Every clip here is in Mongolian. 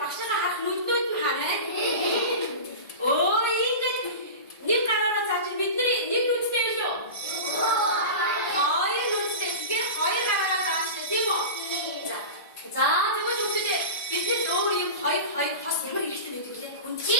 багшаа харах нүднүүд нь хараа. Оо ингэж нэг гараараа цааш бидний нэг нүдтэй шүү. Хоёр нүдтэй. Тэгэхээр хоёр гараараа цааштай тийм үү? За тэгвэл үгтэй бид нар өөр юм хоёр хас ямар хэрэгтэй гэдэг вэ? Хүн чи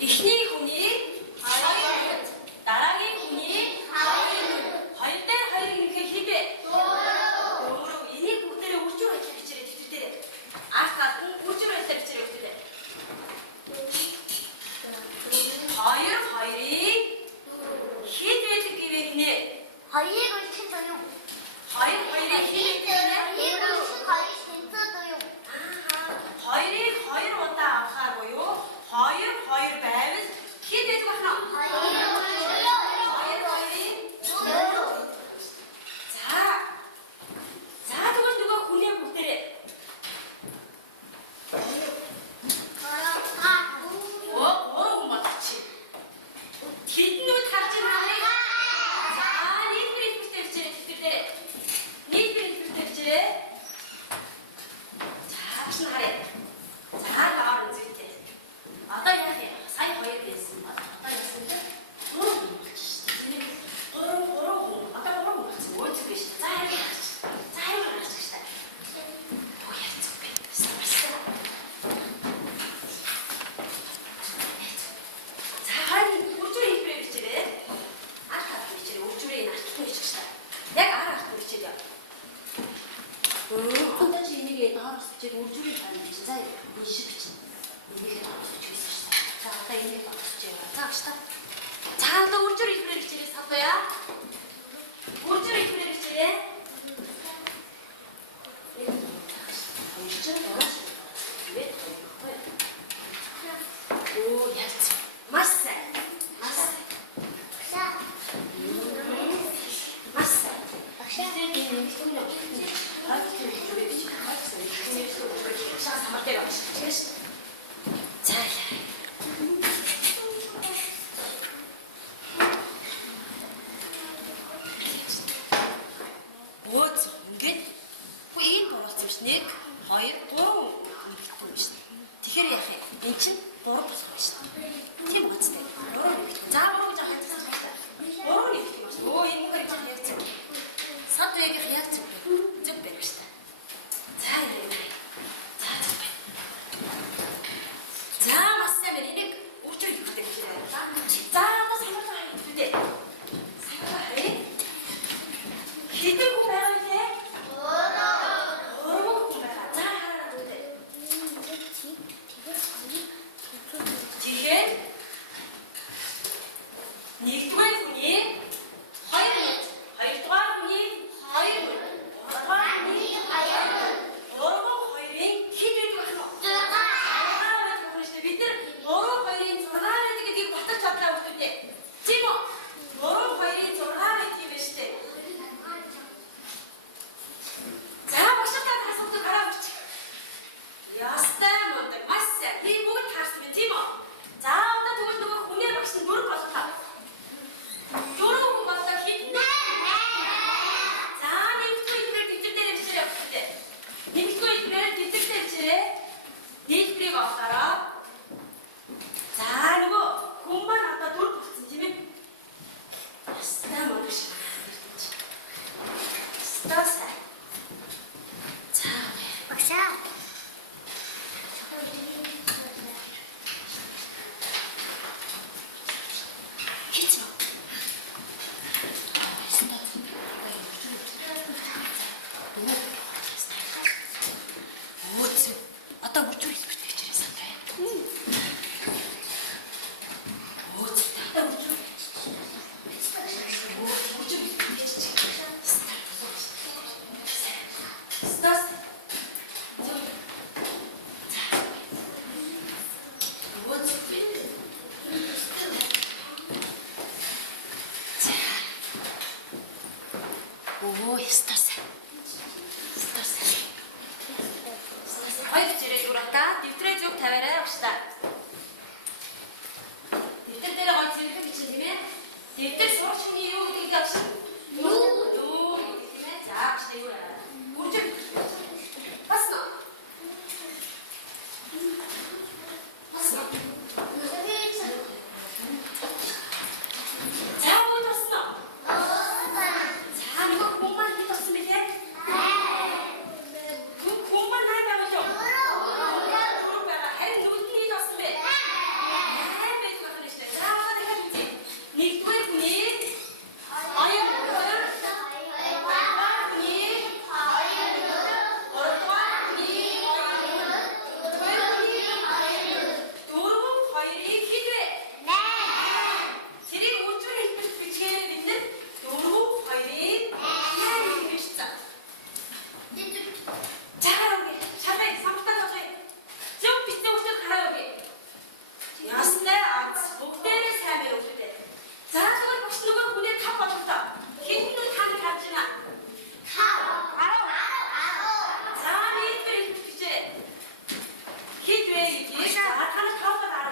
ихний хүний хоёр дараагийн хүний хоёр дээр хоёрыг нэхээ хийдэ. Өөрөө энийг бүгдээрээ үржүүр ажиллах хичээрээ төвтөрдөө. Ахаа үржүүр ажиллах хичээрээ төвтөрдөө. Хоёр хоёрыг хэд байдаг гэвэл нэ? хоёрыг үлчэндөө юу? Хоёр хоёрыг хэд байдаг нэ? хоёрыг шинцөөдөө юу? Хоёрыг хоёр удаа авахаар буюу хоёр байвал хэд байдаг бахна? Хоёр хоёрын За тэгвэл нөгөө хүнээ бүгдээрээ оо матчи. Тэднүүд харж байна. За нийтмэр хэлбэртэй хичээрээ. За чинь харъя. За гавар үзье. Одоо яах юм? Сая хоёр байсан ба. Одоо яасан бэ? Гурван хүн. Одоо гурван хүн болсон. Өөцөг биш. За харъя. За харъя гэж байна. Оо яцг бэ? За харъя. Үржүүрийн хэлбэрээр хичээрээ. Арт харах хичээрээ. Үржүүрийн артгүй хичээе. Яг арт хичээрээ. Одоо чи энийг доороос чиг үржүүрийн тань гэж заа энэ шиг чинь. Энийг доороос чиг гэсэн шүү дээ. За одоо энийг доороос чиг. За авчта. За одоо үржүүрийн хэлбэрээр хичээрээ садоя. Үржүүрийн хэлбэрээр хичээрээ. Үржүүр доороос. Бид хоёроо. Оо яц. Масса. Ингээд хөө ийм боловсон биш. 1 2 3 нэгтгэв биш. Тэгэхээр яах юм? Энд чинь 3 босгох биш. Тийм үстэй. 3 нэгтгэв. За 3 гэж хандсан байна. 3 нэгтгэв биш. Оо энэ мөр чинь яг зөв. Сад яг яг зөв. Зөв байх шүү дээ. За энэ. За зөв. За бас сайн энийг үржиж хэлдэг хэлээ. За одоо санаа хэлдэг. Санаа хэ? Хэдэн хүн байгаа вэ? Тэгэхээр нэгдүгээр хүний 2 минут, хоёрдугаар хүний 2 минут, гуравдугаар хүний 2 минут, гурван хоёрын хэд байдаг вэ? 6 байдаг хүн шүү дээ. Бид нар гурван хоёрын 6 байдаг гэдгийг баталж чадлаа хүмүүстээ. Тийм үү? Гурван хоёрын 6 байдаг юм байна шүү дээ. 기대. 네. Тэрийг өчигдөр хэлбэл бичгээр бид дөрвөн хоёрын яа гэж хэлсэн. За гараагүй. Шалгай самтаа тавья. Зөв бичсэн өчигдөр гараагүй. Яснаа аз бүгдээрээ сайн байв үгтэй. За зүгээр багш нөгөө хүнээ тав бодлоо. Хэн нэг тань харж байна. За нийтээр хэлбэл бичээ. Хэд вэ гэж. За танаа тавлаа гараа.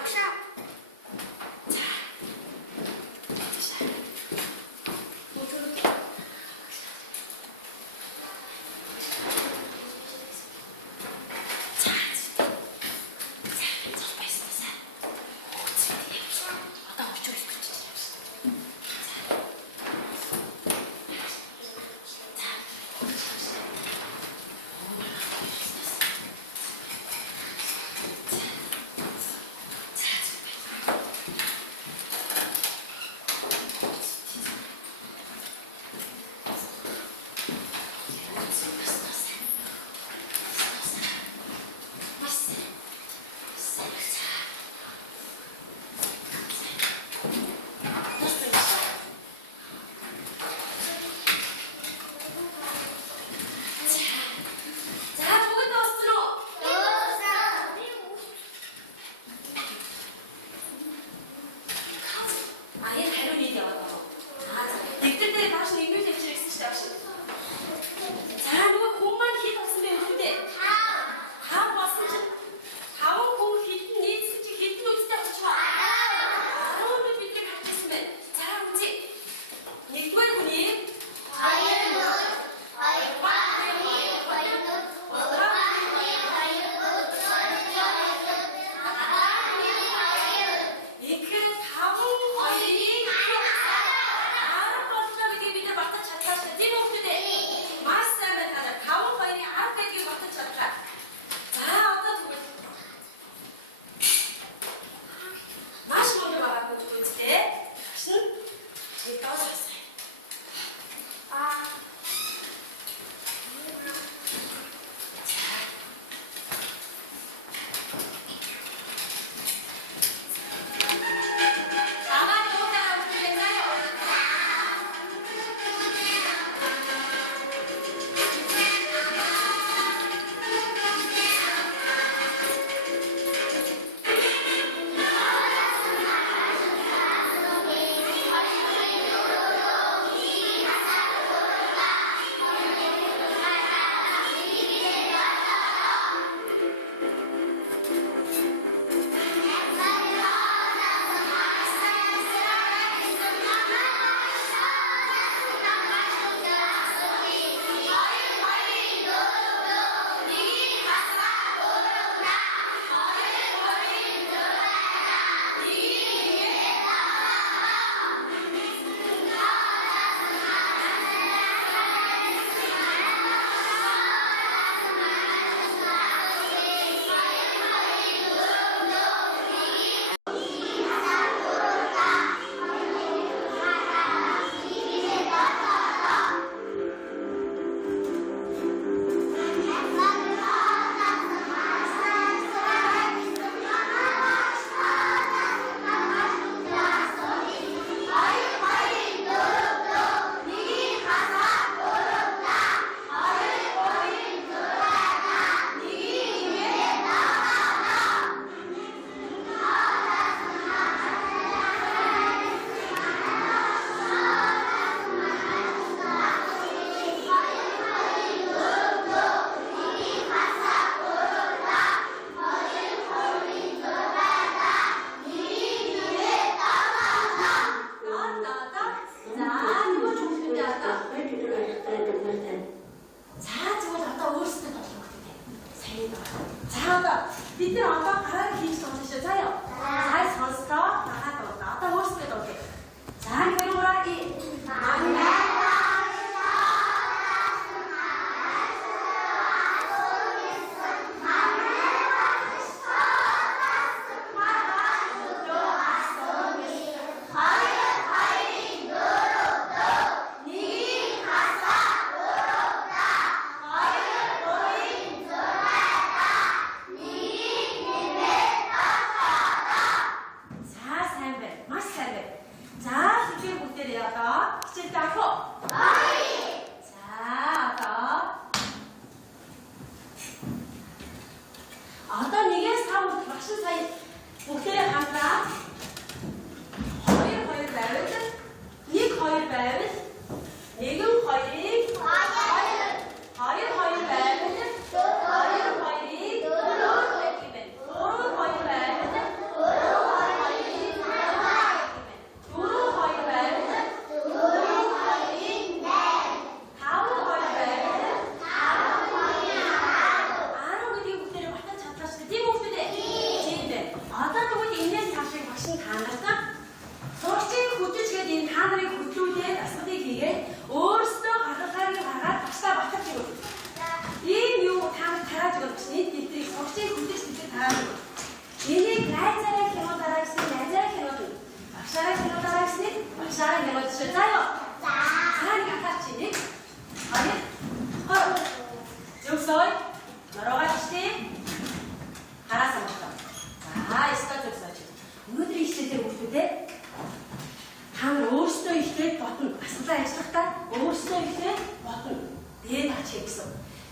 같이 있어.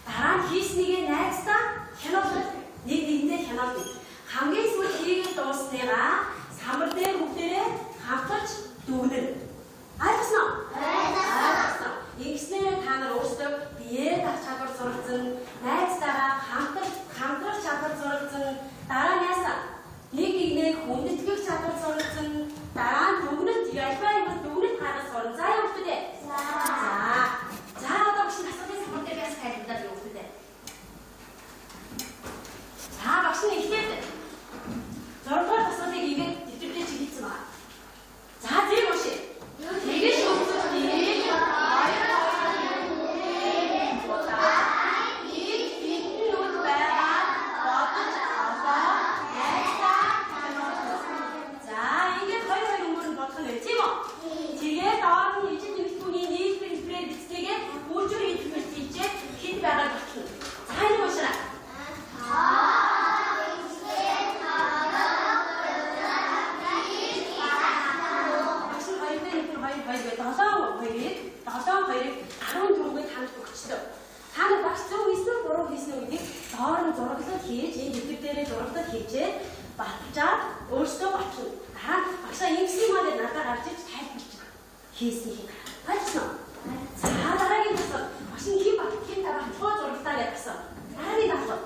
나랑 хийснийгээ найздаа хянуулаад нэг нэгнээ хянуулна. Хамгийн сүүлд хийгээд дуусныгаа самар дээр бүгдээрээ хамтарч дүгнэнэ. Ойлгосноо? Ойлгосноо. Ингэснээр та нар өөрсдөө биеэ дах чадвар суралцсан, найзтайгаа хамтрах чадвар суралцсан, дараа нь яасан? Нэг нэгнээ хүндэтгэх чадвар суралцсан, дараа нь дүгнэлт ялбаа дүгнэлт харах суралцсан. За явуулдаг ээ. За одоо багш насны самар дээр яс хайрлаад явуулдаг ээ. За багш нь ихлээд 6 дугаар асуултыг ингээд дэвтэрдээ чиглэсэн байна. За зэрэг уншия. Тэгэж өгсөдгийг өөрсдөө батлаа. Дараа нь багшаа ингэсэн юм аа гэж надад гарч ирж тайлбарч байгаа. Хийсэн юм. Ойлгосноо? За дараагийн асуулт. Багш нь хин батлаа зурагтаа гэсэн. Дараагийн асуулт.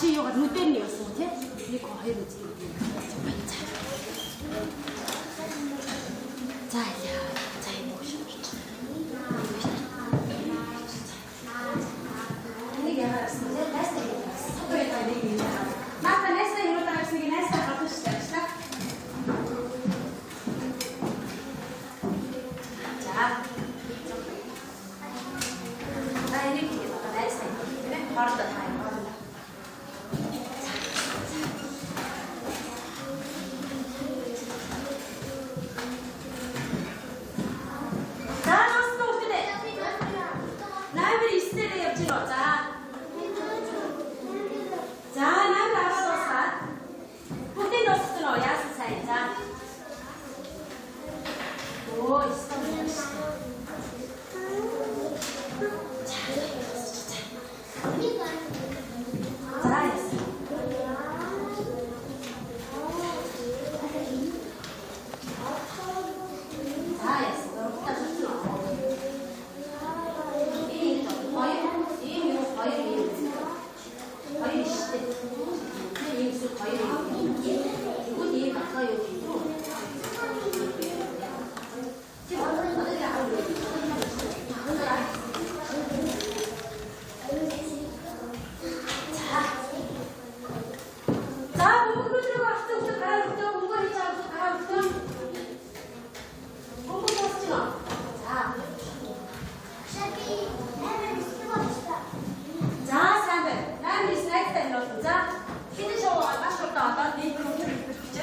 치유가 눈때문이었어, 어제? 이거 해보지. 자, 이제, 자, 잘했어. 잘했어. 너무 진짜 좋지.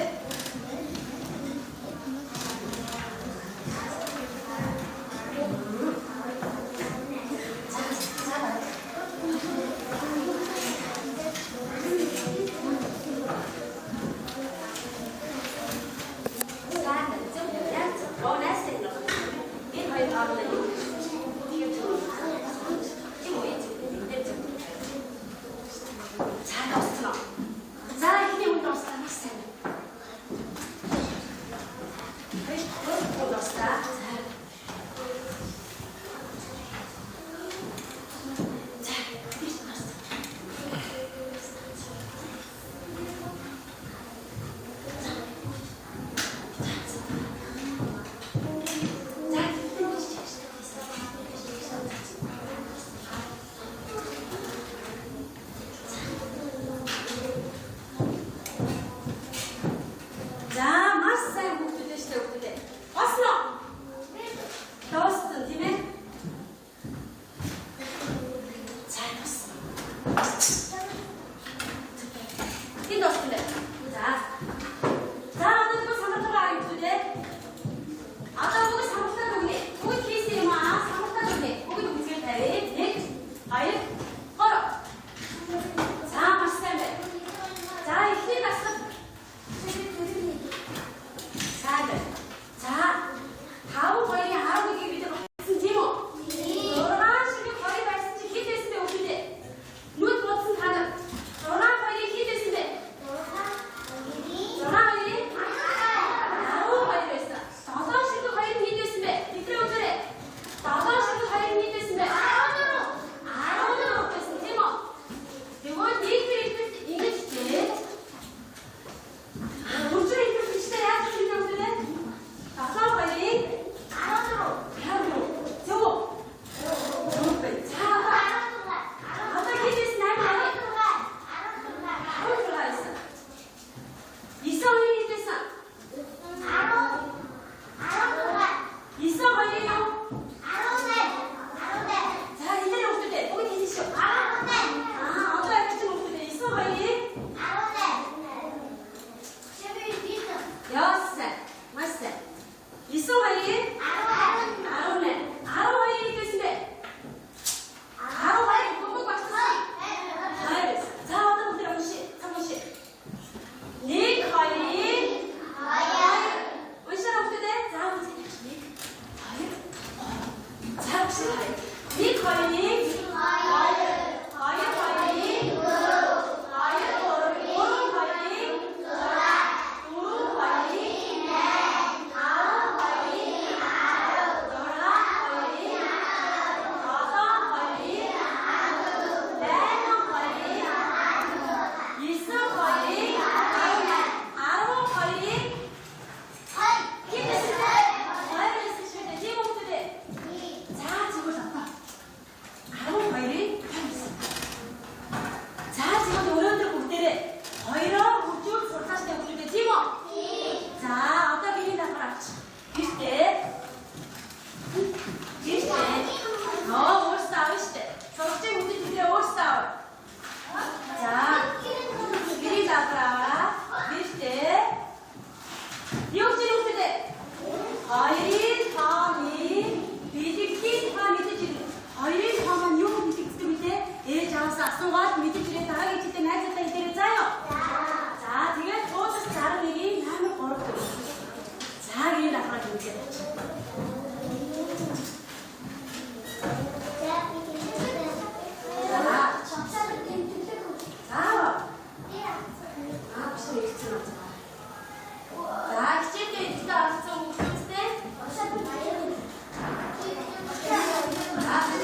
За